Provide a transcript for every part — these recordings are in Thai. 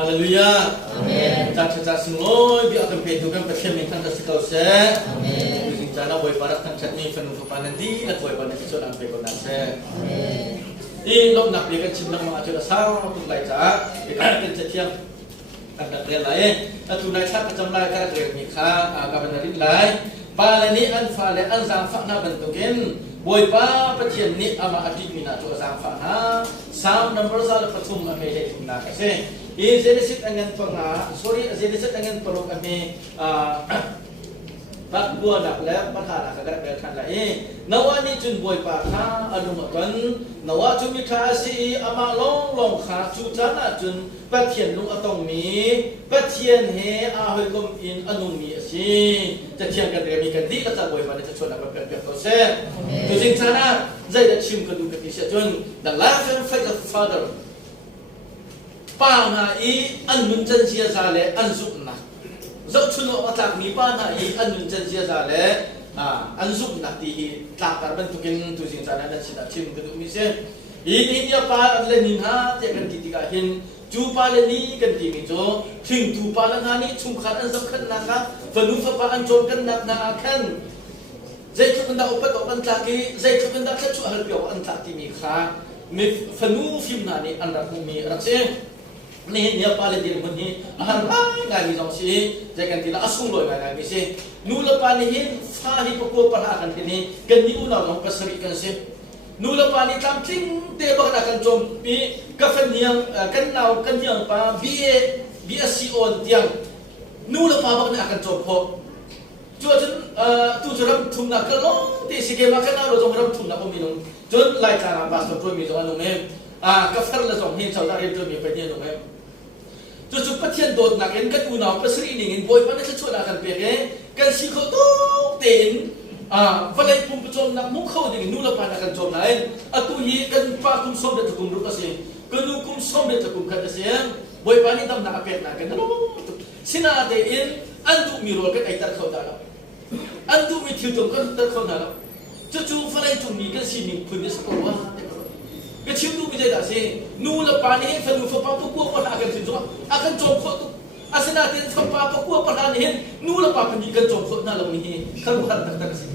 ฮาเลลูยาจากจากสิ่งโลยบิอากันเป็นตัวกันประเทศมีท่านจะสิเขาเสดูสิจานาบอยปารักท่านชัดนี้ฟันอุปนันดีและบอยปานันที่ชวนอันเป็นคนนั้นเสนี่ลบหนักเรียกันชิมนักมาจุดสาวตุลายจ้าเด็กเป็นเที่ยงอันดับเรียนไหลและตุลายชาติประจำรายการเรียนมีค่ากับนาริไหลปาเลนี้อันฟ้าและอันสามฝักน่าเป็นตัวกันบอยปาประเทศนี้อามาอดีตมีนาตัวสามฝักนะสามนัมเบอร์ซาลปฐุมอเมริกานาเสJenesis dengan pengah, Jenesis dengan perlu kami tak dua nak leh, perhara kadang kadang lain. Nawa ni cun boy pakha, anu makan, nawa cun mikasi ama long kha, cutana cun patian lung atong mi, patian he ahoy kom in anu mi si, patian kadang mi kandi kata boy pada cun apa kadang kau se. Tu sing sana, saya dah cium kedua ketiga cun, the life and faith of father. ป้าหน้าอีอันนุนจันเสียซาเลอันสุกนักเจ้าชุนอจากมีป้าหน้าอีอันนุนจันเสียซาเลอันสุกนักที่ตากการบรรทุกินตุสินจานันสิดาชิมกันดูมิเซอีนี่เนี่ยป้าอันเลนินฮาเจกันกิติกาหินจูป้าเลนี่กันที่มิโจถึงจูป้าละงานี่ชุมขันอันสำคัญนะครับฝันุฟ้าอันโจมกันนักนาขันใจทุกันดาอุปตอันตากีใจทุกันดาแค่ชั่วฮัลเปียวอันตาที่มีค่ามีฝันุฟิมนานี่อันรักมีรักเซนี่เนี่ยปาเลดีมันนี่อาหารง่ายมีสองสิ่งจะกันที่ละสุ่งลอยง่ายมีสิ่งนูละปานี่หินฟ้าหิปโกปะหากันที่นี่กันนี่อุณาลงภาษาริกันสิ่งนูละปานี่ทำทิ้งเตะบักนักกันจมปีกาแฟเนียงกันนาวกันยังปาบีเอซีโอนเตียงนูละปาบักนักกันจมพอจนตุจรำทุ่มนักกันล้อที่สิเกมากันน่าเราจงรำทุ่มนักก็มีน้องจนไล่จานาบาสตัวมีจงอันนู้นเองกาแฟละจงเห็นชาวดาริตัวมีไปเนี่ยน้องเองจุดประเทศโดดนักเอ็นกันอุณาภาษาอีนิ่งบอยมันจะช่วยอากันเปย์กันสิเขาโตเต็นวันไหนปุ่มประจมนักมุขเขาดิ่งนู่นละปานักกันจมไหนตุยกันปาคุมสมเด็จตุกุมรุกเสียกันดูคุมสมเด็จตุกุมขัดเสียบอยปานี่ทำนักเก็ตนักกันนั่นสินาเต็นอันดูมีโรกันไอตัดเขาได้แล้วอันดูมีทิวตรงกันตัดเขาได้แล้วจู่ๆวันไหนจุ่มมีกันสินิ่งพื้นที่สักวันก็ชิวดูไม่ได้ด่าสินู่นละปานี่ฝันฝันปะกัวปะอากันถึงจังอากันจมเขาตุอาสนะเต็นฝันปะกัวปะหานี่นู่นละปาเป็นยิ่งกันจมเขาหน้าเรานี่ข้ารู้หันตักสิ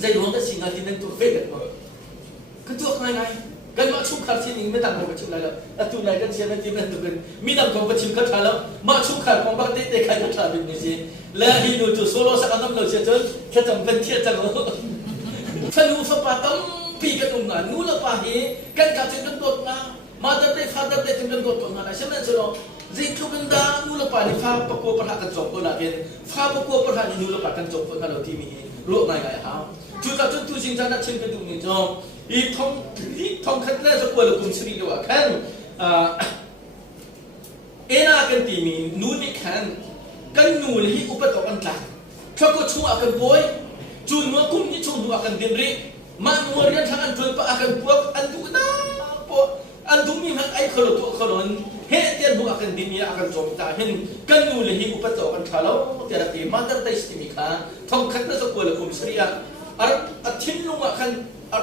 ใจร้อนแต่สิ่งที่นั่นตัวเฟกกันกันตัวใครไงกันมาชุกขัดสิ่งนี้ไม่ต่างกันกับชุกอะไรแล้วตัวไหนกันเชียร์นั่นที่นั่นตัวกันมีต่างกันกับชุกขัดแล้วมาชุกขัดของบ้านเตะใครก็ขัดเป็นนี่สิและฮีนูจุดโซโล่สักอันนั้นเราเชื่อจนแค่จำเป็นเที่ยจังฝันฝันปะตั้มปีกันตรงนั้นนู่นละป่าฮีกันกับถึงกันตัวนะมาตั้งแต่ฟ้าตั้งแต่ถึงกันตัวนะใช่ไหมจ๊ะจิตทุกันดานู่นละป่านี่ฟ้าประกอบประหารกันจบคนละเห็นฟ้าประกอบประหารนู่นละป่ากันจบคนละเราที่มีโลกไหนไงฮะจุดกับจุดทุกสิ่งจะนัดเชื่อกันตรงนี้จ๊ะอีทองคัดแรกจะกลัวเราคุมสรีระว่าขันเอ็น่ากันที่มีนู่นนี่ขันกันนู่นที่อุปตะกันหลักถ้าก็ชั่วกันบ่อยจุนว่าคุมนี่ชั่วดูกันเดินริมันมัวเรียนทางอันทุนปะอากันพวกอันทุกนะพวกอันทุกมีมันไอ้ขลุ่ตัวขลุ่นเฮเตียนพวกอากันดินมีอากันจมตาเห็นกันนู่นเลยอุปโตกันขลุ่นแต่ละปีมาตั้งแต่สติมิขาทองคัดนั่นสักคนละคุมสรีระอัดทิ้งลงอากัน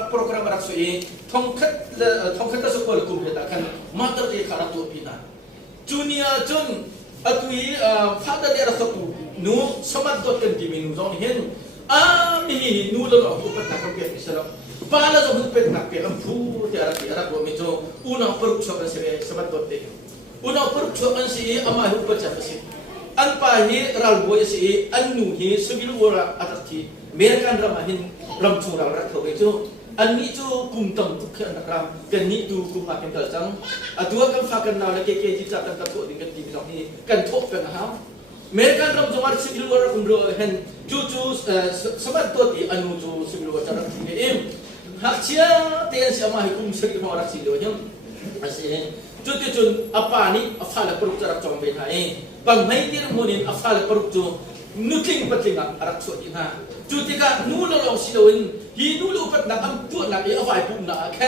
โปรแกรมรักษาทองคัดนั่นสักคนละคุมเลยแต่กันมาตั้งแต่ขาตัวปีนั้นจูเนียจนอัตุยฟาดเดียร์สักนูสมัติตัวเต็มที่มีนูจงเห็นมีนู่นแล้วอุปถัมภ์เกี่ยวกับสระปาลาจงอุปถัมภ์เกี่ยวกับผู้ที่อารักว่ามีโจอุณาปรุกชกันเสียสมัติตัวเต็มอุณาปรุกชกันเสียอามาหุปจับเสียอันป่าฮีรัลบอยเสียอันนูฮีสุบิลวราอัตติเมริกันรามาหินรำชูเรารักเขาไม่โจอันนี้โจกุมตังทุกข์นักรำกันนี้ดูกุมอาเป็นกระจังตัวกันฝากกันนาและเกจิจับกันกับตัวดิ่งกันที่มีสองนี้กันทบเป็นหาเมริกันรำจงอาสิบิลวราคุณรู้เห็นจู่สมัติตัวที่อันนู้จู่สิบิลวราจะรักสิ่งนี้หักเชียเตียนเสียมาให้คุมสกิลมารักสิ่งเดียวยังอาศัยจู่จุนอัปปานี่อัฟฟาลปรุกจะรักจงเป็นไงบางไม่ที่เราโมนินอัฟฟาลปรุกจู่นุทิงปัจจิงรักสวดอินฮะจู่ที่ก็นู่นเราลองสิโดนฮีนู่นอุปนักอันตัวนักเอฟไอปุ่มนักแค่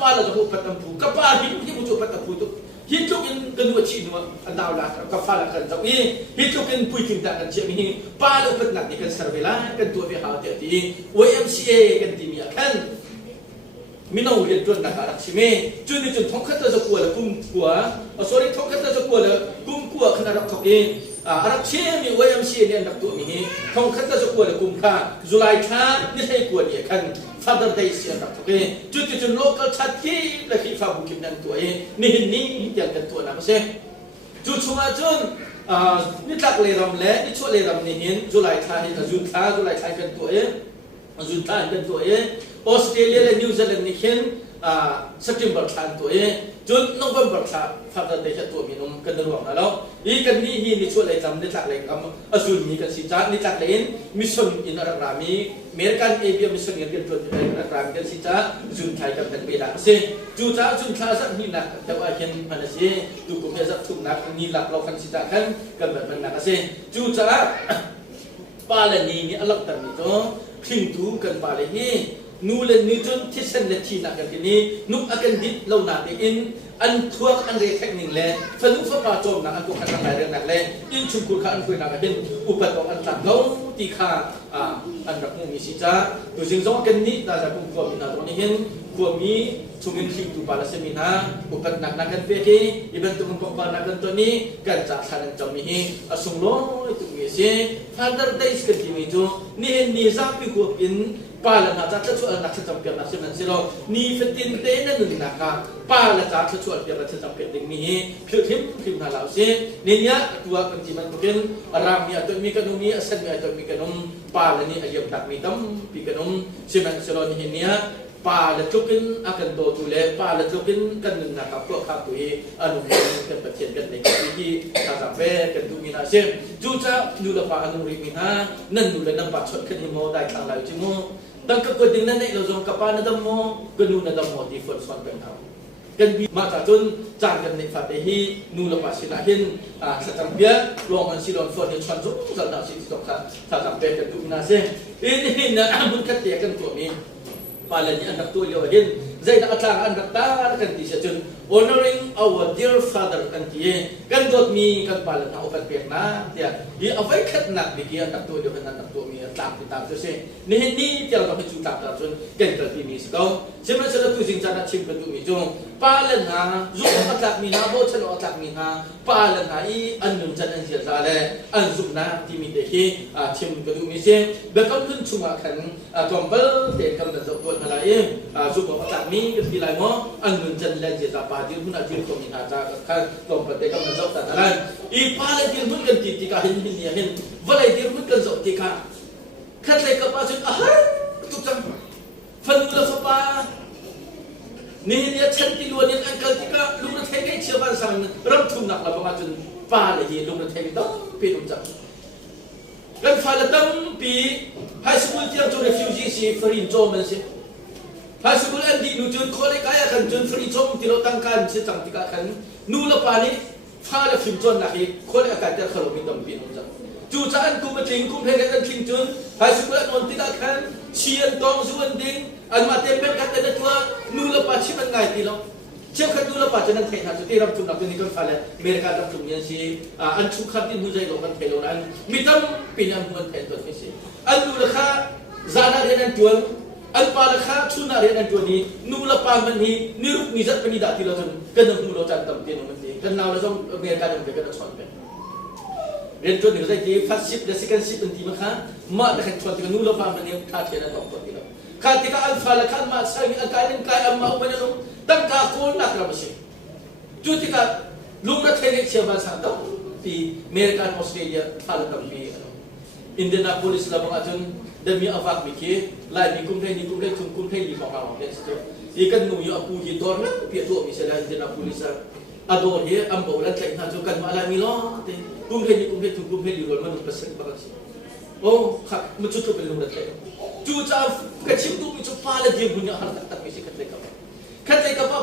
ปาเราจะอุปนักผู้กับปาฮีที่มุจอุปนักผู้ตุฮิตุกินกันวัชินวะอันดาวลากับฟ้าละกันจะวิ่งฮิตุกินปุยถึงแต่กันเชื่อมีปาเราเป็นนักที่กันเซอร์เวลากันตัววิหารเดียดี YMCA กันที่มีกัน มินเอาเรียนจนนักอารักชิเมจุนนี่จุนท้องขัดตะกลัวละกุ้มกลัวsorry ท้องขัดตะกลัวละกุ้มกลัวขนาดรักทอกเองอารักเชี่ยมีวัยมชีเนี่ยนักตัวนี้ท้องขัดตะกลัวละกุ้มข้าจุลัยข้านี่ให้กลัวเนี่ยกัน Father Day เสียนักทอกเองจุน local ชัดที่ละขี้ฟ้าบุกิมนั่นตัวเองนี่อย่างกันตัวนะไม่ใช่ชัวจุนนี่ตักเลยรำเละนี่ช่วยเลยรำนี่เห็นจุลัยข้าเห็นจุลัยข้ากันตัวเองจุนท่านกันตัวเองออสเตรเลียและนิวซีแลนด์นี่เห็นสติมบัลทันตัวเองจนน้องบัลบัลทันฟาดได้ชัดตัวมีน้องกันระหว่างแล้วอีกันนี่นี่ช่วยเลยทำนี่ตักเลยกับจุนนี่กันสิจ้านี่ตักเลยมิชชั่นอินอารามีอเมริกันเอเบียมิชชั่นอินเดียนตัวอารามีกันสิจ้าจุนไทยกับเป็นเวลาเสียจุนท้าสักนี่นักแต่ว่าเห็นมันเสียดูกุมเฮสักทุกนักนี่หลักเราคันสิจ้ากันกันแบบมันนักเสียจุนจ้าปาเลนี่อัลลักตันนี่ตัวพิงดูกันปาเลนี่นูเลนิจนที่เส้นเลทีนักกันที่นี่นุกอากันดิบเราหนาไปอินอันทัวร์อันเรคแค่หนึ่งเลยฟันนุฟ้าปาโจมนักอันตัวขันหลายเรื่องนักเลยอินชุมคุรข้าอันคุยนักเห็นอุปถัมภ์อันต่างเราตีข้าอันรักมุมิสิจ้าตัวสิ่งสองกันนี้แต่จะคุ้มครองมินาตรงนี้เห็นควมีชุมินคิงตุบาลเซมินาอุปถัมภ์นักกันเพื่อที่อีบันตุมุกบาลนักกันตัวนี้กันจากทางจอมีอสุงโลตุมิเสFather Day กันที่มีตัวนี่เห็นนี่ซาพิควบินปาลนาจัดช่วยนักจำเป็นนักเสียมันสิโลนี่ฟิตินเตนนั่นนักปาลจัดช่วยเรื่องนักจำเป็นดึงนี้พิมพ์นาลาวเสนี่เนี่ยตัวกันที่มันเป็นรามมีอัตมีกันมีอสันมีอัตมีกันปาลนี่อายุตักมีตั้มปีกันเสียมันสิโลนี่เนี่ยปาลทุกินอากันโตตุเลปาลทุกินกันนักพวกข้าตัวอนุมูลกันประเทศกันในที่ทางเฟกันดูมีนาเสียจูจ้าดูละปาอนุริมินานั่นดูเลยนำปัจจุบันขึ้นโมได้ทางไหนจิโมดังกับคนนั้นเนี่ยเราจงกับปานาดมโมกันดูนาดมโมที่ฝนสอนเป็นเขากันบีมาจากจนจางกันในฝันได้ที่นูละปาสินาเห็นสตัมเบียลองกันสิลอนฝนในชั้นสูงสันดาสิที่ตกค่ะทางเฟกันดูมีนาเสียนี่นะมันคัดเตียกันตัวนี้Palanya anak tu lihat hin, Zaid atlang anak tar kan di sejun honoring our dear father kan dia kan dot mi kan palan na open pek na dia dia awai kat nak bagi anak tu lihat anak tu mi atlang kita tu se ni dia orang tu tak tak jun kan terpi mi sekau sebenarnya tu sing sana cim kan tu mi jong palan na zuk atlang mi na bo chen atlang mi na palan na I anun chen an sia zale an zuk na ti mi de hi cim kan tu mi se bekam kun cuma kan tombel de kam da zukอะไรสุขภาพมีกันทีไรมั้งอันนึงจะเล่นเจตาปาดิมุนอาจิรก็มีหาจากข้าตรงประเทศกำลังจบแต่ละอีพาเลยดิมุนกันติดติกาเห็นเนี่ยเห็นว่าเลยดิมุนกันจบติกาขัดเลยกับป้าจนทุกจังฟันมือละฟ้านี่เนี่ยฉันติลวนยังอันเกิดติกาลุงนัทเฮงเชื่อบ้านสั่งรับทุนหนักละประมาณจนป้าเลยลุงนัทเฮงต้องปีนุ่มจังกันฟ้าละตั้งปีไฮสคูลเตรียมตัวเรฟิวจีซีฟรีนโจมันสิHasulan di nujun kolej kaya kan jun free chom tilotangkan si tang tika kan nula pani fala film chon nahi kolej akan ter khalo min dam pin jam chu chan ku ma ting kum he kan ting chun hasulan on tika kan chian tong zuan ding an ma tem pet kan ta tua nula pa chi man ngai tilo chem kan nula pa chen thai ha chu ti ram chum nak ni kan fala america dam chum yan si an chu khat tin hu jai lo kan thelo an mitam pin an huan thai to si an nula kha zana den an tuanอันปาลข้าชุนาเรียนอันตัวนี้นูละปามันนี้นิรุกนิจัดเป็นนิดาที่เราจนกันนึกมูเราจัดตั้มเตียนมันนี้กันนาวเราต้องเรียนการดำเนินการสอนเป็นเรียนจนถึงได้ที่ฟัสซิปและซิกันซิปเป็นทีมั้งคะมาแต่ขัดชวนที่นูละปามันนี้ขาดเทียนต่อตัวที่เราขาดที่ก็อัลฟาละขันมาใช้อันกายนึงกายอัมมาอุปนิลงตั้งกาโคนนักระบสิจุดที่ก็ลุงรัฐเทเนเชียบาสันต้องที่อเมริกันออสเตรเลียพาลตั้มปีอินเดียนาโพลิสละบางจุนdemi awak mikir, lain ni kumpulan di bawah orang itu. Ikan nuyu aku hidup nak piatu misalnya jenah polisi, ador dia ambulan cek najukan malam milo, kumpulan di luar mana besar banget. Oh, mencukup belum datang. Cuaca kecil tu mencukup pala dia punya harta tak mesti ketika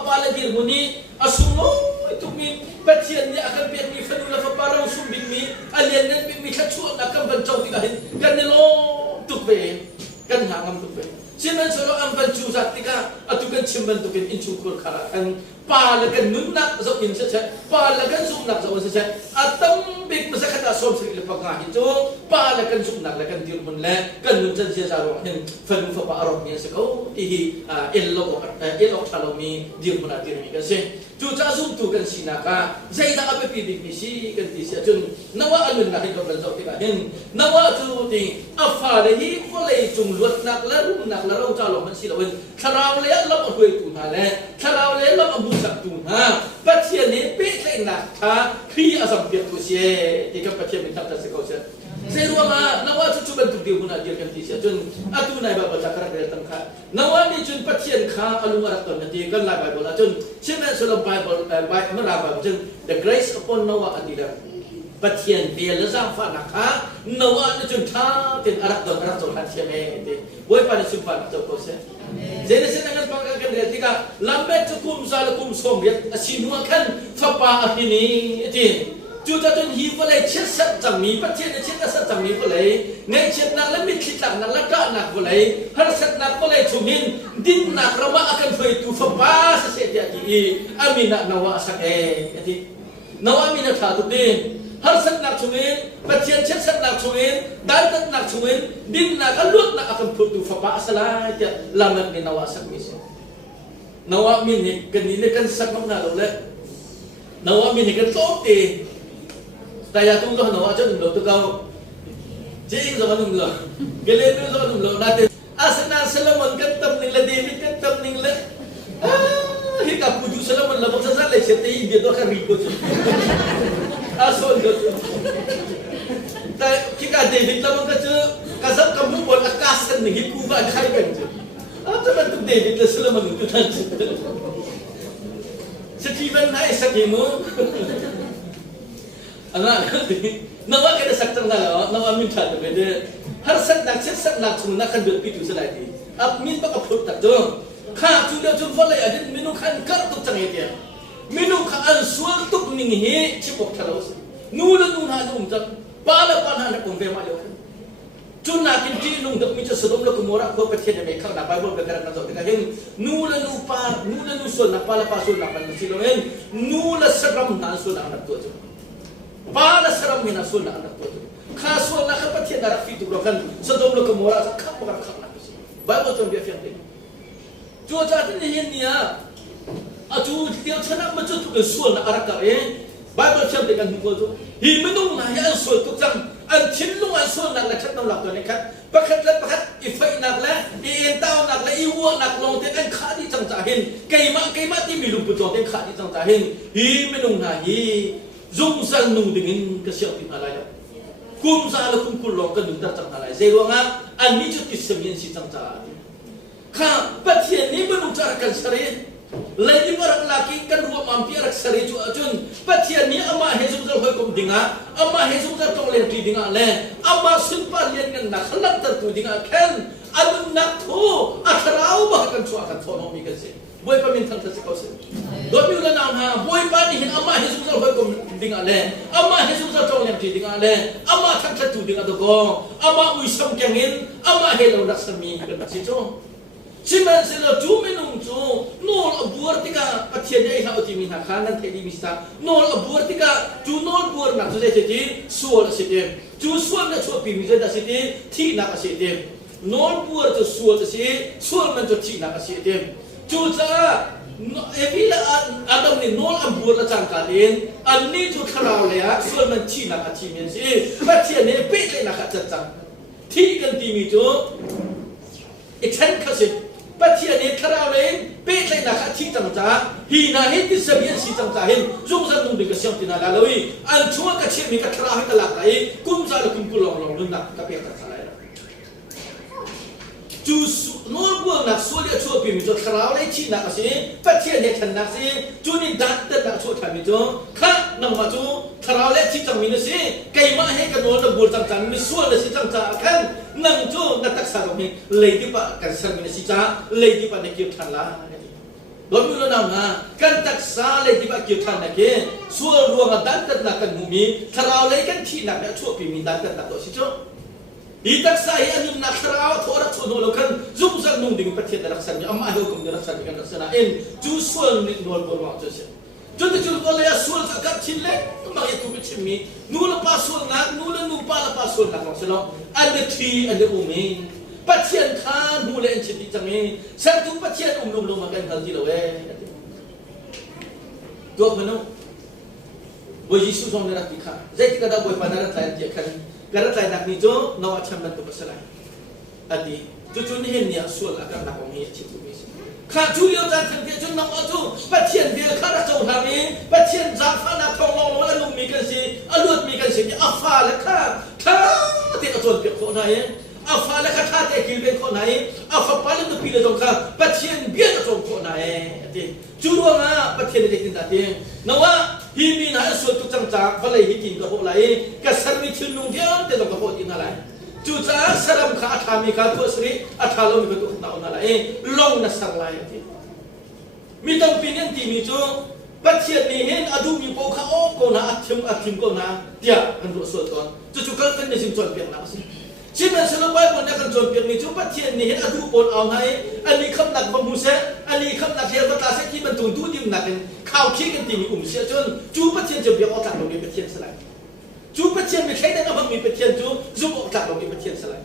pala dia bunyi asumo itu mi patiennya akan biar mi fadula faparang sumbing mi alien dan mi kacuan akan bencau tigahin kan lo tukbe kan hangam tukbe sinan solo ang bancu satika atukan simban tukin incukur karakan pala kan nunnak so in saja pala kan sumnak so saja atam big masakata สมสิริปกาหิจูป้าและกันสุนักและกันดิรุนและกันมุนจันเสียจารเห็นฟันฟ้าอารมณ์เนี่ยสิเขาที่เอลโลทาโลมีดิรุนดิรุนกันเสียจูจ้าซุ่มตูกันสินักใจน่าเอาไปพิดิมิสิกันที่เสียจนนว่าอันนั้นนักที่เราเล่าที่กันเห็นนว่าจูที่อัฟาเลยที่คนเลยจุงลวดนักและรุ่มนักและเราจ้าลงมันสิเราเห็นคาราวเลยเราเอาไปตุนหาและคาราวเลยเราเอาบุษบตุนหาปัจเจียนี้เป็นเลยนักท่าครีอาสัมเปียตุเสียที่กับปัจเจียเป็นทัพทัศน์เขาเสียเสียรู้มั้ยนว่าจุบันตุดิวมุนาเดียกันที่เสียจนอาตุนายบาบจักรเดลตั้งข้านว่านี่จนปัจเจียนข้าอารมณ์รักตัวนั้นที่กันไล่ไบเบิลจนเชื่อไหมสุลไบเบิลไบเมื่อไรไบเบิลจน the grace upon นว่าอันนี้ละปัจเจียนเดียร์และสร้างฟ้านักข้านว่านี่จนท่าเป็นรักตัวหัดเชื่อไหมที่ไว้ปานสุภาพตัวเขาเสียเจนเซนังกันฟังกันเรื่องที่ก็ลำเบ็ดจะคุมซาลคุมสมเด็จสินัวขันฟ้าป่าที่นี่ที่จู่ๆจนหิวเลยเช็ดสัตจังมีปัจเจียนเช็ดสัตจังมีเลยในเช็ดนักและมิคิดหลักนักและกะนักเลยหาสัตนักเลยชุมินดินนักเรามาอากันไฟตูฟ้าป่าเสียที่อามินะนว่าสักที่นว่ามินะท่าตุดินหาสัตนักชุมินปัจเจียนเช็ดสัตนักชุมินดันนักชุมินดินนักลุดนักอากันไฟตูฟ้าป่าสลายจะลำนักในนว่าสักมิสินว่ามินี่กันนี่กันสักมั่งนะเราเลยนว่ามินี่กันโตตีแต่ยาตุ้งก็หนูว่าจะหนุ่มโลตุกเอาจริงสมัยหนุ่มโลเกลียดสมัยหนุ่มโลนั่นเองอาสนะสลามันกันตำหนึ่งละดีมิกันตำหนึ่งละฮิกับผู้จู่สลามันละบอกสั้นๆเลยเสียตีเดียวตัวกันรีบก็จุดอาส่วนก็จุดแต่ที่การเดวิดละมันก็จะกษัตริย์กำลังบนอากาศกันหนึ่งฮิกูว่าใครกันจุดจะเป็นตัวเดวิดละสลามันจุดนั้นจุดสตีเวนไนสักกี่โมงอันนั้นนว่าแค่สักตั้งนานแล้วนว่ามินทันไปเด้อหาสักนักเช็ดสักนักชุนนักขันเดือดปิดอยู่สลายดีอับมินปะกับพุทธตัดจ้องข้าจุดเดียวจุดฟันเลยอันนี้มินุขันกัดตุกจังเดียมินุขันอันสวงตุกนิ่งเฮชิบกทะเลาะนู่นนู่นหาดูจังปาละปาละนักคงเวมาเดียวจุนนักกินจีนุ่งดักมิจะสะดมละกุมoraเขาไปเทียนในข้างหน้าไบเบิลเป็นการนั่งตัวกันเห็นนู่นนู่นปานู่นนู่นส่วนนักปาละปาส่วนนักมันสิโลเห็นนู่นสกรัมนันส่วนนักตัวจ้ะBala seram mina sunnah anak tu. Khasual nak apa tiada rafi tu bukan sedom lo kemora sakap bukan kap nak sih. Bible tu dia firman. Cuaca ni ni ya. Aju dia cakap macam tu sual nak arak Bible firman dengan hukum tu. Hi menung nak ya sual tu jam an cinlung an sual nak lekat nam lak tu ni kan. Pakat ifai nak lah, entau nak lah, iwa nak long ten an khadi jang jahin. Kaimat ti milu putu ten khadi jang jahin. Hi menung nak hi Zoom sang nung dingin kesiap di malaya. Kum sa ala kum kulong kan dudar cang malaya. Zero nga ani jut isemian si cang cang. Ka patian ni menung cara kan sari. Lagi orang laki kan ruang mampi arak sari ju ajun. Patian ni ama hezum zal hoy kum dinga. Ama hezum zal tong len ti dinga le. Ama sunpar yen kan nak halak tertu dinga ken. Alun nak tu akarau bahkan cu akan tonomi kasi. Boy pamintan sa kausin. Dobi ulan na boy pa ni ama Hesus sa boy kom dingale. Ama Hesus sa tong lemti dingale. Ama thak tu dinga dogo. Ama uisam kengin. Ama helo raksami kan sito. Siman sila tu minum tu. Nol abur tika patien ai ha uti min ha kanan thedi mista. Nol abur tika tu nol bur nak tu siti suol siti. Tu suol na chu pi mi da siti thi na ka siti. Nol bur tu suol siti. Suol man tu thi na ka siti. Cuaca, evila adam ni nol ambur la cangkalin, ani tu kerau lea, soal menci nak aci menci, baca ni pek nak cacang, tiga timi tu, ikan kasih, baca ni kerau lea, pek nak aci cangca, hina hiti sebian si cangcahin, zungsan nung dikasih tina lalui, ancua kacir ni kerau hita lakai, kumsa lu kumpul long nak kapia cangcalai. Jus nol buang nak sulia cuci bimi tu kerau leh cina kasih, baca ni kena kasih, juni dat nak cuci kami tu, kah nama tu kerau leh cina minus sih, kaima he kan nol nak buat cangcang, misual dah si cangcang kan, nang tu nak tak sarung ni, lagi pak kan sarung minus si cang, lagi pak nak kiut lah. Lalu lo nama kan tak sah lagi pak kiut nak ke, sual ruang dat nak kan bumi, kerau leh kan cina nak cuci bimi dat nak tu si tu. Itak saya ni nak terawat orang tu nol kan zoom zang nung dengan petian dalam sana, amma hukum dalam sana dengan sana. Jual ni nol berwaktu saja. Jadi jual boleh sual tak cile, mak ya tu bichimi nula pasul nak nula nupa la pasul nak long selo ande thi ande umi pathian khan nula en chiti changi satu pathian lum makan hal ji lawe tu mano boy Yesus song nerak dikha zai kada boy panarat lain dia kan garat lain nak ni jo nawa chamban tu pasalai adi tu ni hen ya sul akan nak ong hi chitu mi kha chu yo tan thang dia chun nawa chu pathian dia kha ra chau thami pathian zang pha na thong long lo alum mi kan si alut mi kan si afa la kha tha te achon pe kho nai afa la kha tha te ki ben kho nai afa pa le tu pi le jong kha pathian bia na chong kho nai adi chu ro nga pathian le tin ta te nawa hi mi na su tu chang cha pha le hi kin ka ho lai ka sar mi thun lung dia te jong ka ho tin na lai chu cha saram kha tha mi ka tu sri atha lo mi ka tu na na lai long na sang lai ti mi tong pin ti mi chu pathian ni hen adu mi po kha o ko na athim ko na tia kan ro so ton chu ka kan ni sim chon piang na si Siapa selalu pun nak contoh ni cuba cian ni ada dua pun awal ni, ani kham nak bambusa, ani kham nak hias betas ki bentuk tu dim nak kau kian tini sia cun cuba cian jumpa otak lagi petian selai, cuba cian berkait dengan abang petian tu jumpa otak lagi petian selai.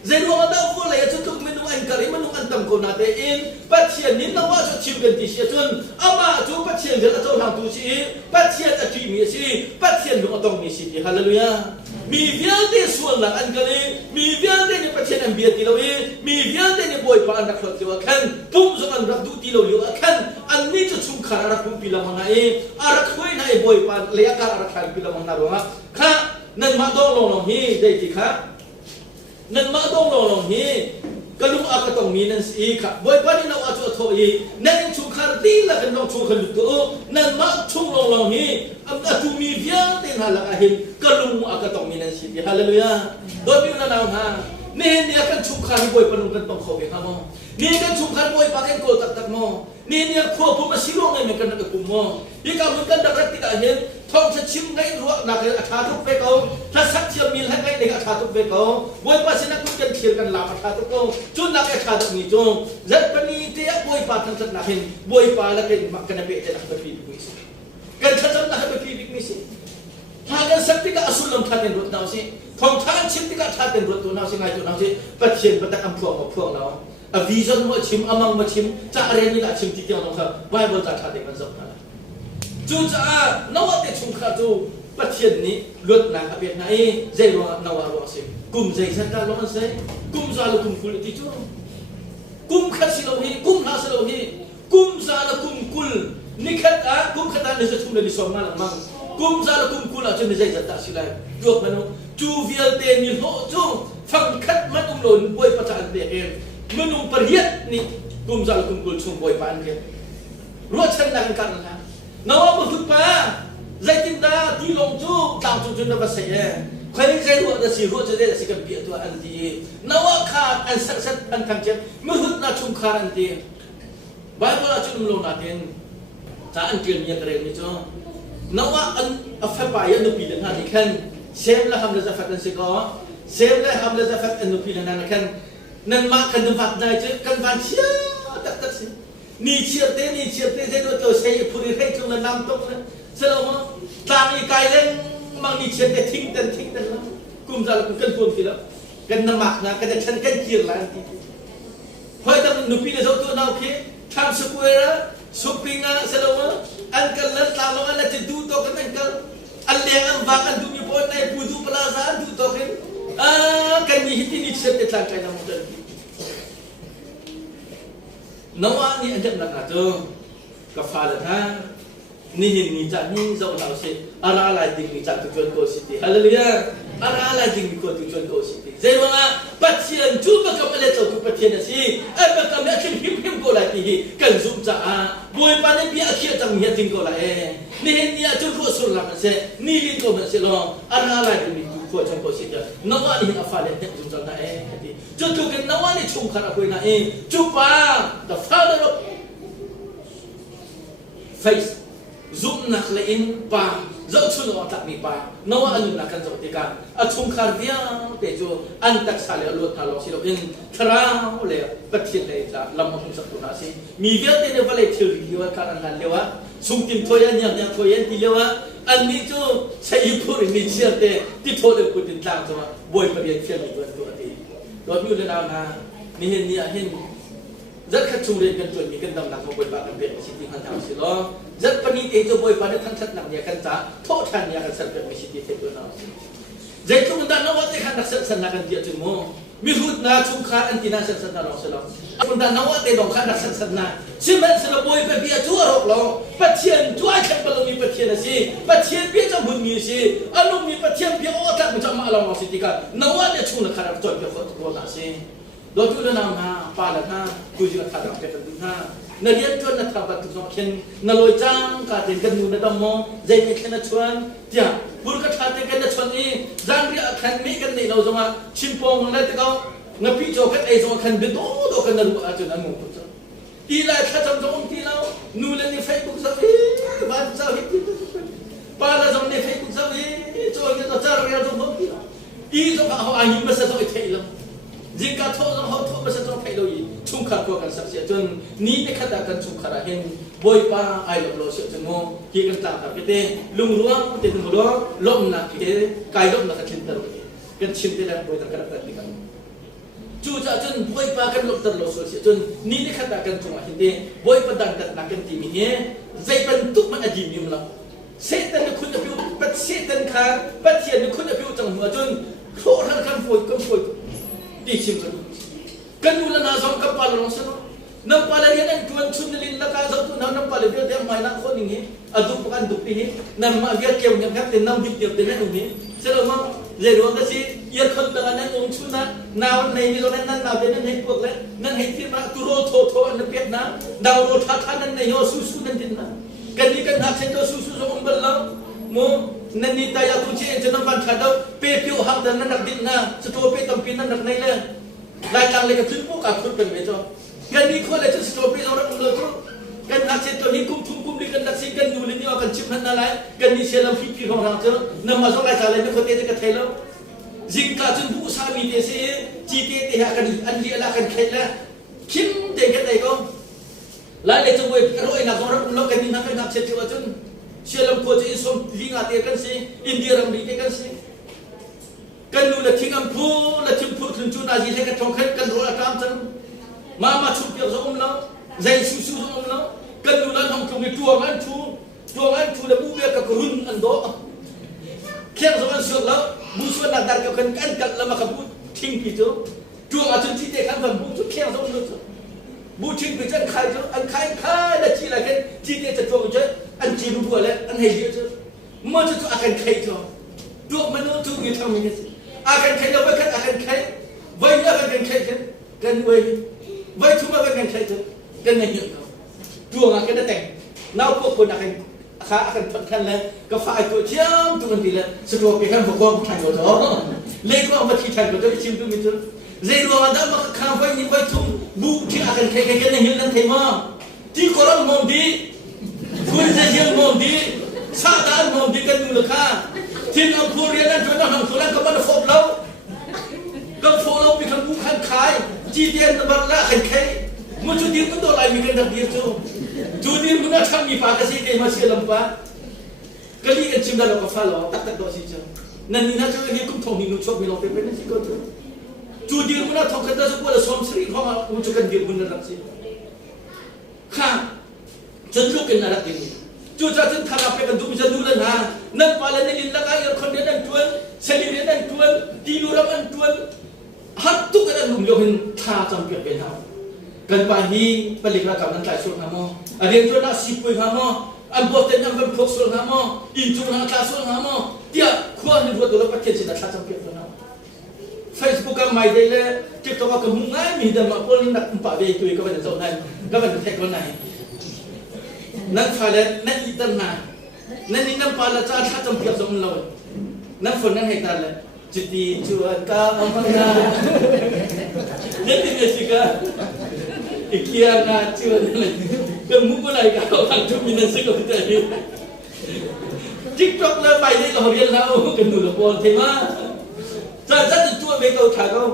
Jadi orang tahu pun lah ya cukup menuan kari menuan tam kau nade in petian ni nawa so cium ganti sia cun ama cuba cian dia atau orang tu si petian aki mi si petian lu otong mi si haleluya. Mi viande sual nak angkali, mi viande ni patien ambiat tilawi, mi viande ni boy pa anak lot tiwa kan, pum zaman rakdu tilawi kan, anni tu sungkar arak pum pilam manai, arak koi nai boy pa leakar arak kari pilam manarwa, ka nan madong long hi dai tikha, nan madong long hi, kalung akatong minan si ka, boy pa ni naw atu atho hi, nan sungkar ti la kan long sungkar luto, nan ma chung long hi, atu mi viande halakahin. Kalung akatong minan si haleluya dobi na naw ha ni dia kan chukhan boy panung kan tong khobe ha mo ni kan chukhan boy pakai ko tak mo ni dia kho pu masilong ngai kan ka kum mo i ka mun kan dakrat ti ka hen thong sa chim ngai ruwa na ka atha thuk pe ko tha sak chiam mil hai ngai de atha thuk pe ko boy pa sina kun kan khil kan la atha thuk ko chun na ka atha thuk ni jo zat pani te boy pa thang sat na hen boy pa la ke ma kan pe te na ka pi bi si kan thacham na ka pi bi si Hagan sakti ka asulam thaten rut naw si thong than chim ti ka thaten rut tu naw si ngai tu naw si pathian patak am phuang ma phuang naw a vision mo chim amang ma chim cha are ni ka chim ti tiang nong kha bible cha thaten kan zop na chu cha nawa te chung kha tu pathian ni lut na ka bet na e zai ro nawa ro si kum zai sa ta lo se kum za lo kum kul ti chu kum kha si lo hi kum ha si lo hi kum za la kum kul ni khat a kum khata ni sa chung le li som na lang mang kum zala kum kula chen zai zata silai jok manu chu vial te ni ho chu phang khat man lon boy patan te em manung pariat ni kum zala kum kul chung boy pan ke ro chen na kan la nawa bu thuk pa zai tin da ti long chu tang chu na ba se e khoi zai ro da si ro che da si kan pi tu an ti nawa kha an sak sak an kan chen mu hut na chung kha an ti bible chu lo na ten ta an kel ni kare ni chu nawa an afapa ya no pilan ha kan sem la ham la zafat an se ko sem la ham la zafat an no pilan na kan nan ma kan vat na je kan van chia tak tak si ni chia te je no to sei puri rei chung la nam tok na se lo mo tang ni kai len mang ni chia te thing tan la kum za la kan pun ki la kan na mak na kan chan kan kir la ti hoi ta no pilan zo to na ke tham su ku ra shopping na se lo mo angkal lan talo ala te du to kan angkal aleng ang bakan du mi pon nai pudu plaza du to kan ni hiti ni set te tlang kai na mo tan nawa ni andam na ka to ka fala ha ni hin ni cha ni zo na se ara la ding ni cha tu jon ko city haleluya ara la ding ni ko tu jon ko city zai wa pathian chu ba ka male to ku pathian si ai ba ka me kim him ko la ti kan zum cha a boy pa ne bi akhia tang mi ting ko la e ni hin ni a chu ko sur la se ni li ko ma se lo ara la ding ni ko jon ko city nawa ni a fa le te zum cha na e ti chu tu kan nawa ni chung khara ko na e chu pa the father of faith zoom nak lain pa zau chun wa tak mi pa nawa alun na kan zau te ka a chung khar dia te jo an tak sale lo ta lo si lo in thra le pathian le ta lam mo sak tu na si mi vial te ne vale thil ri wa ka an le wa sung tim thoya nyam nyam thoya ti le wa อันนี้จู่ใช้พูดอินเชียเตที่โทษเลยพูดถึงต่างจังหวะบอยประเดี๋ยวเชื่อในตัวดีเราอยู่ในดาวนานี่เห็นนี่เห็นจัดขัดชูเรียนกันจนมีกันดำหนักมาบอยปากกันเปลี่ยนสิ่งที่ขันทำสิล้อจัดปณิเอจะบอยปากได้ทั้งชัดหนักเนี่ยกันจ้าโทษทันเนี่ยกันสัตว์เป็นไม่สิ่งที่เทตัวเราใจทุกคนด้านนวัตขันนักสันนักกันเดียจุโมมีหุ่นนาชุมขาอันที่น่าสันสันนาเราสลองคนด้านนวัตดองขันนักสันสันนาชิมันสระบอยไปเบียจั่วรกเราปัจเจียนจั่วขันบอลมีปัจเจียนสิปัจเจียนเบียจะบุญมีสิอารมณ์มีปัจเจียนเบียโอ้ทักมันจะมาเราสิติกานวัตเนี่ยชุนขันนักจอยเบียคนตัวน่าสิโดยจุดนั้นนะปาละนะกุจิขันนักเป็นตัวนะนเรียนจนนักทำบัตรทุกสองเข็นนลอยจังการเดินกันมูนดำมองใจมีแค่นัชวนเจ้าบุรุษขัดเดินกันนัชวนนี้จังเรียขันมีกันนี่เราจะมาชิมปองอะไรที่เขาเงาพิจกันไอ้จะมาขันเป็นโตกันนั่นว่าจะนั่งงงตัวทีละขัดจำจงทีเรานูเลนในเฟซบุ๊กสักทีบ้านสักทีปาละจำในเฟซบุ๊กสักทีโจ้ยจะเจอเรื่องตัวพวกนี้อีจะมาเอาอายุมาสักตัวเท่าจิงกาโทษเขาโทษมาสักตัวเท่าอีชุ่มขัดกว่ากันสักเสียจนนี้ไม่ขัดกันชุ่มขัดเห็นบอยป้าไอ้เราเสียจงงที่กันตามกับเต้ลุงร้วงเต้ลุงร้วงล้มหนักเต้กายล้มหนักชิมตลอดกันชิมเต้แล้วบอยตะการกันที่กันจู่จะจนบอยป้ากันล้มตลอดเสียจนนี้ไม่ขัดกันชุ่มเห็นเต้บอยป้าดังกันนักกันที่มีเนี่ยใจเป็นทุกมันอดีมิมละเซตันคุณจะพิวปัดเซตันขาปัดเทียนคุณจะพิวจังหัวจนโคตรทั้งคันฝนกันฝนดีชิมกันดูแลนาซองกับปาลงสนุน้ำปลาเรียนนั่งชวนชุนลินละกันสักตัวน้ำปลาเรียนเดี๋ยวไม่นักคนอย่างนี้อดุกันดุปีนี้น้ำมาเวียเกี่ยวเนี่ยครับแต่น้ำดิบเดียวแต่ไม่ตรงนี้เสร็จแล้วมั้งเรื่องว่าก็สิยัดคนต่างนั้นองชุนนะนาวในนี้ตรงนั้นนั่นนาวเดี๋ยวนั้นให้พวกแล้วนั่นให้ที่มาตุโรโทโทอันนั้นเปียกนะดาวโรท่าท่านั้นในโยสุสุนั่นดินนะกันนี้กันหักเส้นตัวสุสุสมบัติแล้วโมนันนี่ตายาตุเชนจะนำบันขาดเอาเปย์ผิวหักแต่นั้นนักดินนะสตัวเปย์ตำปีนั้นนักในเลยรายการเลยกับถึงพวกกับคุณเป็นเวทกันนี้คนเลยจะสตัวเปย์เราเราเลยกันหักเส้นตัวนี้คุ้มทุ่มคุ้มดีกันนักสิกันอยู่ในนี้ว่ากันชิมนั้นอะไรกันนี้เชลล์ฟิตของเราเจอนำมาส่งรายการเลยไม่คนเตะกันไทยแล้วจิงกาจนผู้สามีเตะเสียจีเตะหากันอันเดียละกันแค่ละคิมเตะกันไหนก็หลายเลยจะไปรวยนักของเรากันนี้นักกันนักเชลล์ว่าจนเชื่อลำโพงจะอินสมลิงอาเตียกันสิอินเดียรัมดีกันสิกันดูละทิ้งอัมพูละทิ้งพูดถึงจุดอาจีให้กันทองขึ้นกันรู้ละตามจังมาชุบเกี่ยวกับองค์เราใจสู้ๆองค์เรากันดูละทองตรงนี้ตัวอันชูละบูเบียกับกรุนอันโดเขียนสมันเสือกแล้วบูชวนดักกับกันแล้วมาขับพูดทิ้งพี่เจ้าตัวอาจจะที่เด็กขันแบบบูชเขียนสมันเสือกบูชิงไปจังใครเจ้าอันใครละจีละกันจีเด็กจะตัวเจ้าอันจีรู้บัวแล้วอันเฮียเจ้ามันจะตัวอาการใครเจ้าตัวมันต้องตัวอยู่ทำยังไงอาการใครเราไปกันอาการใครไว้อาการใครกันไว้ทุ่มอาการใครเจ้ากันในเรื่องเขาตัวอาการแต่งน่าพวกคนอาการขาอาการพันแล้วก็ฝ่ายตัวเชื่อมตัวมันดีแล้วสะดวกไปกันพวกความทางเราเนาะเล็กว่ามาที่ทางเราจะชิมตัวมิตรเรื่องว่าด้านมาข้างไว้นี่ไว้ทุ่มบุกที่อาการใครกันในเรื่องนั้นเทมาที่คนเรามองดีคุณจะยังมองดีชาติมองดีกันอยู่หรือคะที่เราพูดเรียนนั้นจนเราทำตัวนั้นก็มันโฟล์เราก็โฟล์เราเป็นคนผู้ขันขายจีเดียนบัลละขันใครมันจุดยืนมันตัวอะไรมีกันดับเดียวจุดยืนมันน่าทำมีปากกระสีเกมาเสียลำปะก็ลีกันชิมได้เราก็ฟ้าเราตักตัวสิเจ้านั่นนี่น่าจะเรียกกุ้งทองนี่นุ่งชอบมีเราเป็นนั่นสิก็ตัวจุดยืนมันน่าทำกันได้สักวันละสองสิ่งของมันจะกันยืนมันน่ารักสิข้าจนลูกกันน่ารักจริงจู่จะถึงขนาดไปกันดูจะดูแล้วนะนั่นปาเลนลินละกันยังคนเดียวนั่นตัวเซลีเดียนั่นตัวดีลูรัมนั่นตัวฮัตตุกันนั่นลุงโยหินท่าจำเปียกเป็นเฮากันไปฮีผลิตละกับนั้นแต่ส่วนน้ำมอเรียนตัวน่าสิบปีน้ำมออันบทเต็มยังเป็นพวกส่วนน้ำมออินจูนังตาส่วนน้ำมอเดี๋ยวขวานนี่บทตัวละปัจเจกสิท่าจำเปียกเป็นเฮา Facebook ก็ไม่ได้เลยที่ตัวก็มุ่งง่ายมีแต่มาพวกนี้นักป่าเบย์ตุยก็เป็นโซนนั้นก็เป็นเทคโนโลยีนั่นฝ่ายนั่นอินเตอร์นานั่นนี่นั่นฝ่ายละจ้าท่าจำเปียกสมเรานั่นฝนนั่นให้ตาเลยจุดที่ชวนก้าวมาหน้านั่นที่เนี่ยสิกะอีกอย่างน่าชวนเลยก็มุ่งอะไรกันเอาทางจุดมีนั่นสิก็ไม่ได้จิ๊กจอกเลยไปได้เราเรียนแล้วกันดูละบอลเทมาจะจุดเบเกอร์ขาเขา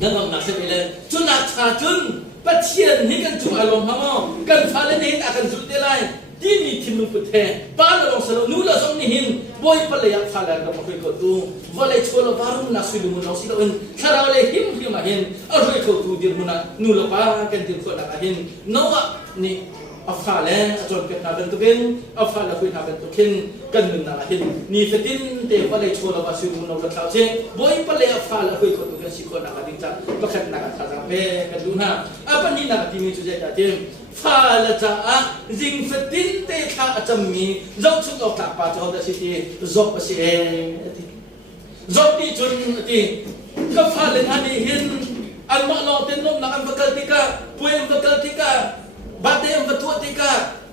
นั่นมันน่าเสียเลยจุดนักชาจุนปัจเจียนนี่กันจุอารมณ์ฮะมั้งกันฟ้าเล่นเองอาการสุดเท่าไรที่มีทีมลุงพุทธป้าเราลองสรุปนู้นเราส่งนี่หิน บอยปะเลยฟ้าละเราไม่เคยกดูว่าเลยชัวร์ว่ารุ่นนักสุดมุนเราสิเราเห็นถ้าเราเลยหิมมาเห็นเอาด้วยเขาดูเดี๋ยวมุนนูละป้ากันถึงคนละเห็นโน้ะนี่อัฟฟาเลจนเป็นนาเป็นตุกินอัฟฟาเลคุยนาเป็นตุกินกันมุนนาเห็นนี่ฟตินเดี๋ยวว่าเลยชัวร์ว่าสุดมุนเราเท่าเช่บอยปะเลยอัฟฟาเลคุยคนตุกินสิคนนาดิ้งจ้าก็แค่นากันท่าจังเป้กันดูนะapa ni nak timi tu je kat dia fa la ta jing fatin te kha achami zok chu ok ta pa chaw da si ti zok pa si zok ni chun ti ka fa le ani hin al ma lo ten nom na kan bakal tika puem bakal tika bate am batu tika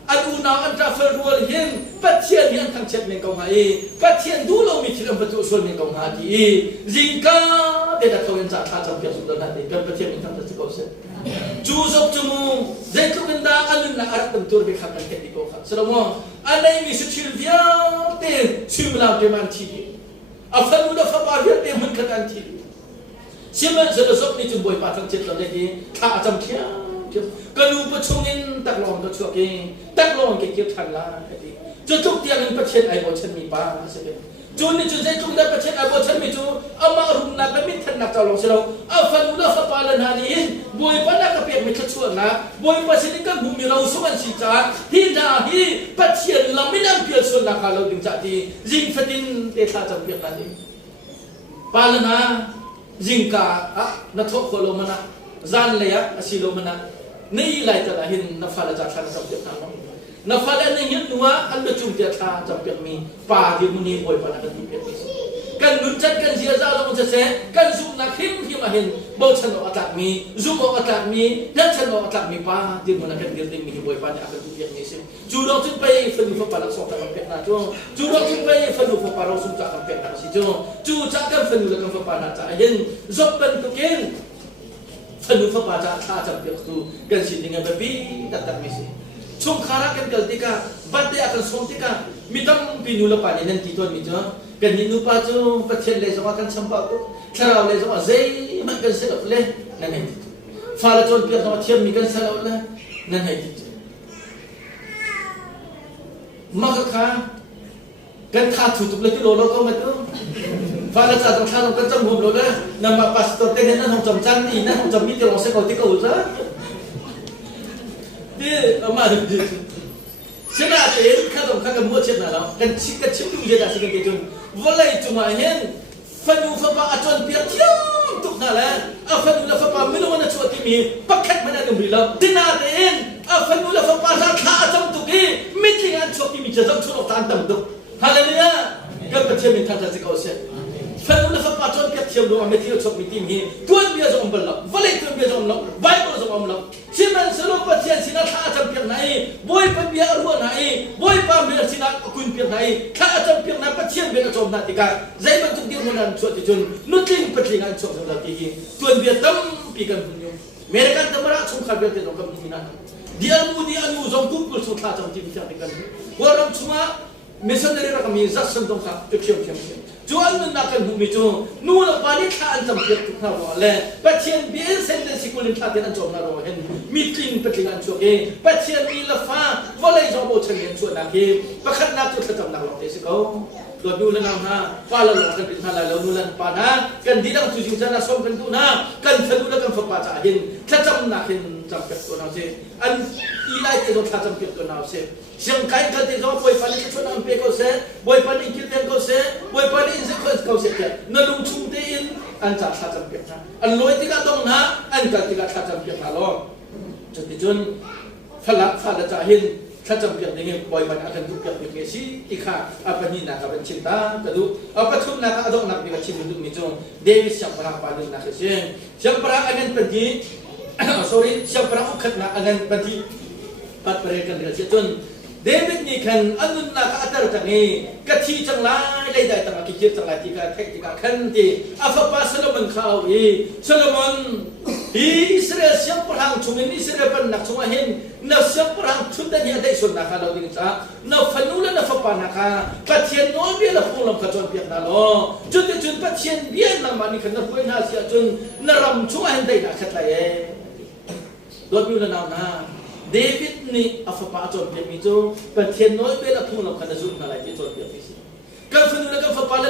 aduna an travel rual hin pathian hian thang chet men kong hai pathian du lo mi thiram batu sol men kong ha ti jingka de da thoen cha tha cham pya su da na de pathian min thang ta ko se chu zok chu mu zai tu kan da alun na arak tam tur be khat kan ke ko khat salomo anai mi su chil via te chimla de man ti afalu da fa pa via te mun khat an ti siman se da zok ni chu boy pa thang chet la de ki tha cham khiaก็รู้ประชงอินตักลองตัวชัวเก่งตักลองเกี่ยวทันละจุดทุกเตียงประเทศไอ้บอชันมีป้าใช่ไหมจุดนี้จุดใจจุดได้ประเทศไอ้บอชันมีจูเอามารุมนักไม่ทันนักจะลองเสียเราเอาฟันอุลาฟปาลนานีบอยป้านักเปียกไม่ชัดชัวนะบอยป้าสิ่งก็บุมีเราสมันสิจ้าที่นาที่ประเทศเราไม่นั่งเปียกส่วนนักเราดึงจากที่จิงฟัดินเดชาจำเปียกนั่นเองปาลนาจิงกานัทโคโลมานะจานเลยอะสิโลมานะนี่ไล่แต่ละหินนับฟ้าละจากทางจำเปียกทางน้องนับฟ้าละในหินนัวอันเป็นจุดเดียทางจำเปียกมีป่าที่มุนีบอยปานักที่เปียกมีกันนุนจัดกันเสียเจ้าเราจะเสกกันซุ่มนักหิมที่มาเห็นบ่ฉันอัตตมีซุ่มอัตตมีนั่นฉันอัตตมีป่าที่มันนักเดียร์มีบอยปานักที่เปียกมีสิจูดอกจุดไปฟันดูฟ้าปาลักสองทางเปียกนะจ้วงจูดอกจุดไปฟันดูฟ้าปาเราซุ่มจากทางเปียกนะสิจ้วงจูจากกันฟันดูแล้วกันฟ้าปานักจะเห็นจบเป็นตุกินฟันดูฟ้าปาจะท่าจำเปียกตูกันสิ่งนี้แบบนี้ตัดตัดไม่สิช่วงขาระกันกันติกาบัดเดียกันส่งติกามีตั้งปีนุลปานี่นั่นที่ตัวมีจ้ะกันนี่นุปาจูประเทศเลยจังหวะกันสัมปะกุชาวเลยจังหวะเซมันกันเสร็จเลยนั่นเองฟ้าละจนเปียกจังหวะเทียมมีกันเสร็จเลยนั่นเองมากค่ะกันขาดถูกเลยที่โลเราก็มาตู้ฟ้าละจัดตรงข้างตรงกันจมูกเราเลยนำมาปัสตอเต้นนั่นของจำจันนี่นั่นของจำมีที่เราเสกเอาที่เขาจ้ะนี่เอามาดูเช่นอะไรเองข้าต้องข้ากับมัวเช่นนั้นแล้วกันชิบดูเยอะสิกันเกินวันไหนจุมาเห็นฟันดูฟ้าป่าจนเปียกเที่ยวทุกนั่นแหละฟันดูแล้วฟ้าป่าไม่รู้ว่าจะช่วยที่มีปักแคทมันอะไรมีแล้วที่นั่นเองฟันดูแล้วฟ้าป่าราคาจำตุกี้ไม่ทิ้งอันช่วยที่มีจะต้องช่วยเราตามตั้งตุกฮาเลลูยาก็ประเทศมีท่านจะสิเขาเสียฟันดูแล้วฟ้าป่าจนเปียกเที่ยวดูว่าไม่ทิ้งช่วยมีที่มีตัวเบียร์จงอมบลล์วันไหนตัวเบียร์จงอมบลล์ไว้ก็จงอมบลล์ชิมันสรุปประเทศสินะท่าจำเปียกไหนบอยเป็นเบียร์รัวไหนบอยปามเบียร์สินะคุณเปียกไหนท่าจำเปียกไหนประเทศเบียร์จงนาติกาใจมันทุกเดียวมันนั่นช่วยที่จนนุ่งทิ้งประเทศนั้นช่วยเราที่ตัวเบียร์ตั้มปีกันพุ่งอยู่เมริกันตั้มรักสงครามเบียร์ที่เรากำลังมีนั่นเดียร์มูจงกุลสุดท่าจำที่มีที่กันว่าเราชัวมิสันเดอร์เราก็มีจัดสรรตรงข้าเกี่ยวจวนมันนักการเมืองมีจูนู่นปานิท่าอันจำเป็นทุกท่าว่าเลยปัจเจียนเบียร์เซนเดสิกุลินท่าเดินอันจงนาเราเห็นมีกลิ่นเป็นกลิ่นอันจงเองปัจเจียนมีละฟ้าว่าเลยจงโบเชนเห็นชวนนักเองประคัดนักจุดจำนักหลอกเดสิเขาตัวดูแลนำฮะฟ้าละหลอกกันเป็นท่าละเราดูแลปานะกันดีดังสุจิงจันทร์ส่งกันดูนะกันทะลุแล้วกันฝักป่าจ่าเห็นถ้าจำนักเห็นจำเป็นตัวเราเสียอันอีไลท์ตัวท่าจำเป็นตัวเราเสียเสียงใครกันที่เขาป่วยฟันที่ชวนอันเป็นเขาเสียป่วยฟันที่คิดเป็นเขาเสียป่วยฟันที่อินเสกเขาเสียนั่นลุงชุ่มเตียนอันจะท่าจำเป็นนะอันลอยที่ก็ต้องนะอันก็ที่ก็ท่าจำเป็นนะล้อจุดที่จนฟ้าละจ่าเห็นถ้าจำเป็นอย่างนี้บ่อยมันอาจจะถูกเกิดเป็นเงี้ยสิที่ข้าอาปนินากับเป็นชินตากระดูอาปทุนนากับอดอกนักมีกับชินดูมิจงเดวิสยังปรากปาดุนักเสียงยังปรากอันนั้นเป็นที่ sorry ยังปรากอุคัดนักอันนั้นเป็นที่ปัดเปรย์กันเสียจนเดวิดนี่ขันอันนั้นนักอัตราจังนี้กะทีจังไรเลยได้ตั้งกิจจังไรที่กะเทคที่กะขันที่อาฟาสโลมอนข้าวอีสโลมอนอิสราเอลเสียงพลังชุมนิอิสราเอลเป็นนักชงเห็นนักเสียงพลังชุดนี้ได้ส่วนนักเราดิ้งจ้านักฟันนูและนักฟ้านักปัจเจียนน้อยเบี้ยละพูดลำกระจนเปียกนั่นล้อจุดที่จุดปัจเจียนเบี้ยน้ำมันนี่ขันนักพูดน่าเสียจนนรำชงเห็นได้นักขัดเลยตัวบิวละนาวนาเดวิดนี่อาฟาจนเปียกมิจูปัจเจียนน้อยเบี้ยละพูดลำกระจนอะไรที่จนเปียกมิสิกัน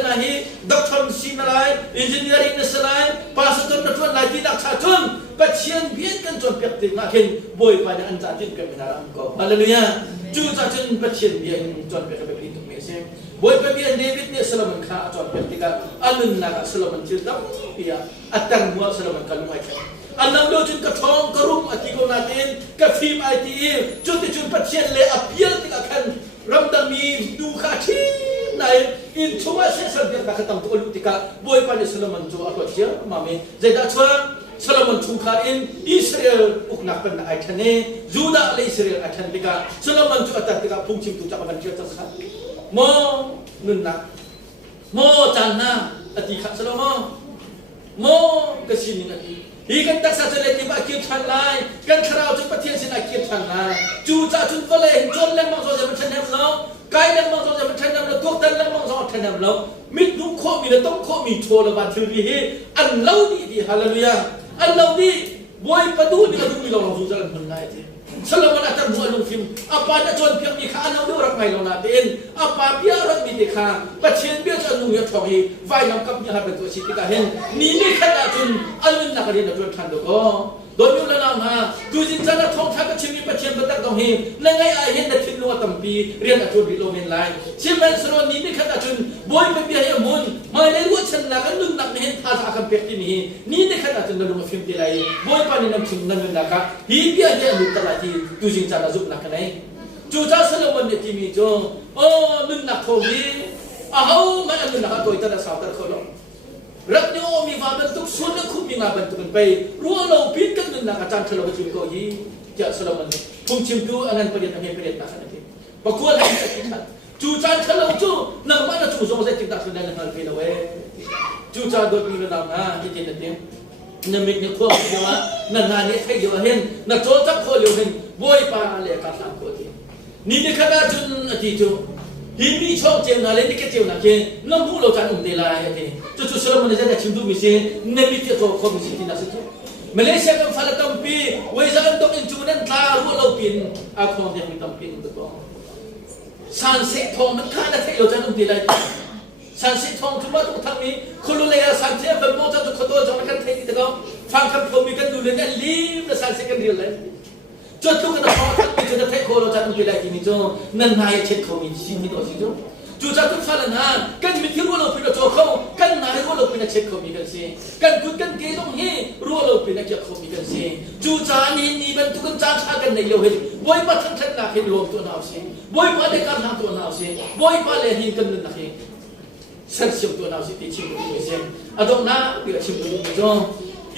nahi doktor sinalai engineering nasalai pastor na tuan lagi nak cacun patient biar kan tuan piak tik makin boy pada anjatin ke benar angko haleluya ju cacun patient biar tuan piak ke itu mesem boy pabian David ni Solomon kha tuan piak tika alun naga Solomon cerita ya atang mua Solomon kalumai anam do chun ka thong ka rum ati ko natin ka film IT chun ti chun patient le appeal ti ka khan ramdam mi du kha thi nai in chuma se sa dia ka tam to lu ti ka boy pa ni Solomon jo ako chia mame zaida chwa Solomon chu kha in Israel uknak pan ai thane Juda le Israel athan ti ka Solomon chu atat ti ka phung chim tu cha ban chia chang kha mo nun na mo chan na ati kha Solomon mo ka sin ni ati ikan tak saja lagi bagi tanai kan kerau tu pasti sih nak tanai cuaca tu boleh jual lemang saja bertanam lo kai lemang saja bertanam lo doktor lemang saja bertanam lo mit nu kau mitต้องkau mit thol lepas tu ni an lau ni haleluya an lau ni boy padu ni tu mi lo langsung jalan mengai je Solomon akan buat film apa nak jual piang ni kah anak dia orang mai lo natin apa biar orang ni dekah pasien biar jual nunggu thongi vai nam kap ni harap tu si kita hen ni kan atun alun nak dia nak jual thandu ko don yu la nam ha tu jin sana thong tha ka chimi pasien batak dong hi nangai ai hen na thin lu tampi rian atun ri lo men lai simen sro ni kan atun boy pe biar ya mun mai le lu chen na kan lung nak hen tha akan pek ni kan atun lu film ti lai boy pa ni nam chung nan na ka hi biar dia lu ta tu jing sana zup nak kanai chu cha Solomon ni timi jo nun nak thogi ahau man nun nak toi ta sa tar kholo rak ni o mi va ban tuk sun na khu mi nga ban tuk pe ro lo pin kan nun nak chan thalo chi ko yi cha Solomon thum chim tu anan pariat ame pariat na kan ti pakua la ki ta chu cha thalo chu nang ma na chu so se tik ta sun na hal pe la we chu cha do mi na na ti ti na ti na mit ni ko wa na na ni khai yo hen na cho tak ko yo hen boy pa le ka sam ko ti ni ni khada chun ati chu hi mi chok jem na le ni ke jem na ke na mu lo chan um de la ya ti chu chu Solomon ja chim du mi se ne mi ti to ko mi si ti na se chu Malaysia kan fala tampi wei za kan dok in chu nan tla ru lo pin a khom de mi tampi tu ko san se thong na ka na thai lo chan um de la san se thong tu ma tu thang mi khulu le ya san se ba mo cha tu khoto jong kan thai ti ta ko phang kham phom mi kan du le na lim na san se kan ri le cho tu kan phang kham mi chu da thai ko lo chan um de la ki ni jo nan na ye chet ko mi si mi do si jo chu cha tu fa la na kan mi thi ru lo pi do cho ko kan na ru lo pi na chet ko mi kan si kan kut kan ke dong he ru lo pi na kya ko mi kan si chu cha ni ban tu kan cha cha kan nei lo he boy pa thang thang na he lo tu na si boy pa de kan na tu na si boy pa le hi kan na he san siam tu na si ti chim bu mi se adong na bi chim bu mi jo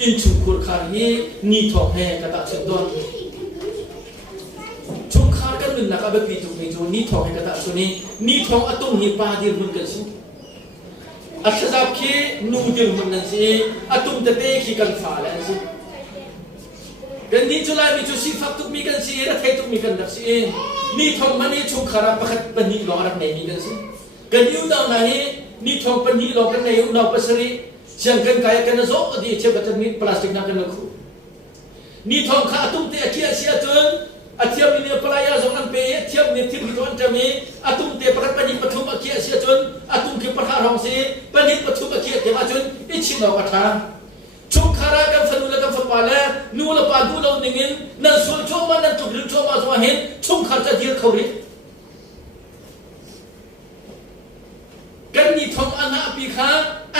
in chu kur kha hi ni thok he ka ta chen don chu kha kan min na ka ba pi tu mi jo ni thok he ka ta su ni thok atung hi pa dir mun kan si achazap ki nu dir mun nan si atung te te ki kan fa la si kan ni chu lai mi chu si fak tu mi kan si ra thai tu mi kan dak si ni thok mani chu khara pakhat pa ni lo rak nei ni kan si kan yu da na ni ni thong pan ni lo kan nei u na pasari siang kan kaya kan zo di che batan ni plastic na kan khu ni thong kha tum te akia sia chun atiam ni palaya zo kan pe atiam ni tim ton tami atum te pakat pani pathum akia sia chun atum ki patha rong si pani pathum akia te ma chun ichi no patha chuk khara kan fanu la kan fapala nu la pa du lo ningin na sul cho ma na tu rim cho ma zo hen chung khar cha dir khawri kan ni thong ana pi kha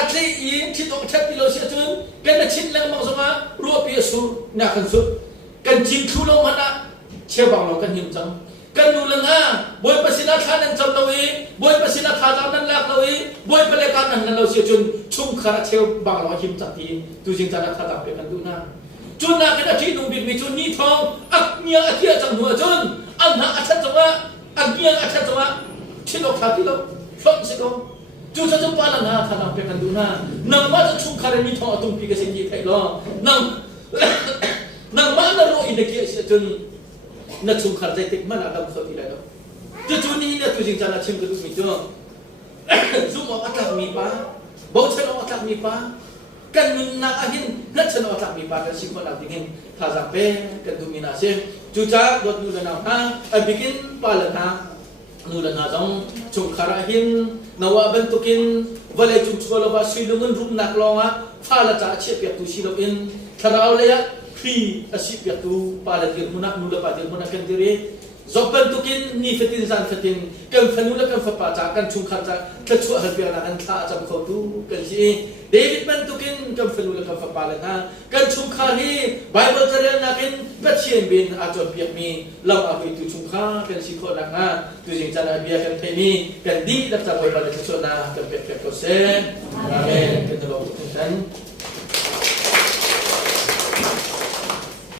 atle in thi tong chat pi lo sia chun kan na chin lang ma zo ma ro pi su na kan su kan chin thu lo ma na che bang lo kan him chang kan nu lang a boy pasina tha nan cham lo wi boy pasina tha jam nan lak lo wi boy pale kan nan lo sia chun chung khara che bang lo him chang ti tu jing ta na tha ta pe kan du na chun na kan thi nu bi mi chun ni thong ak nia athia chang nu chun an na atha chang ak nia atha chang thi lo kha ti lo phom si ko chu cha chu pa la na tha na pe kan du na nang ma cha chung khara ni thong atung pi ka se ni thai lo nang ma na ro in de ki se chun na chung khar jai tik man adam so ti la do chu ni na tu jing cha na chim ka du mi jo zum o atak mi pa bo chen o atak mi pa kan min na ahin na chen o atak mi pa ka si ko na dingin tha za pe kan du mi na se chu cha dot nu la na ha a begin pa la na nulan nga zong chung kharahin nawa bentukin valai chung cholowa silumun rum naklonga phala cha chep ya tu silopin tharau le ya khi asip ya tu palatir munak nula patir munak kendiri zopan tukin ni fetin zan fetin kan fanula kan fa cha kan chung kharcha thachu halpia na an tha cham kho tu kan si David ban tukin kan fanula kan fa pala na kan chung khar hi bible charen na kin pathian bin a chon piak mi lam a hui tu chung kha kan si kho na nga tu jing chana bia kan themi kan di dak cha bai ba cha chona kan pek pek ko se amen kan lo tu kan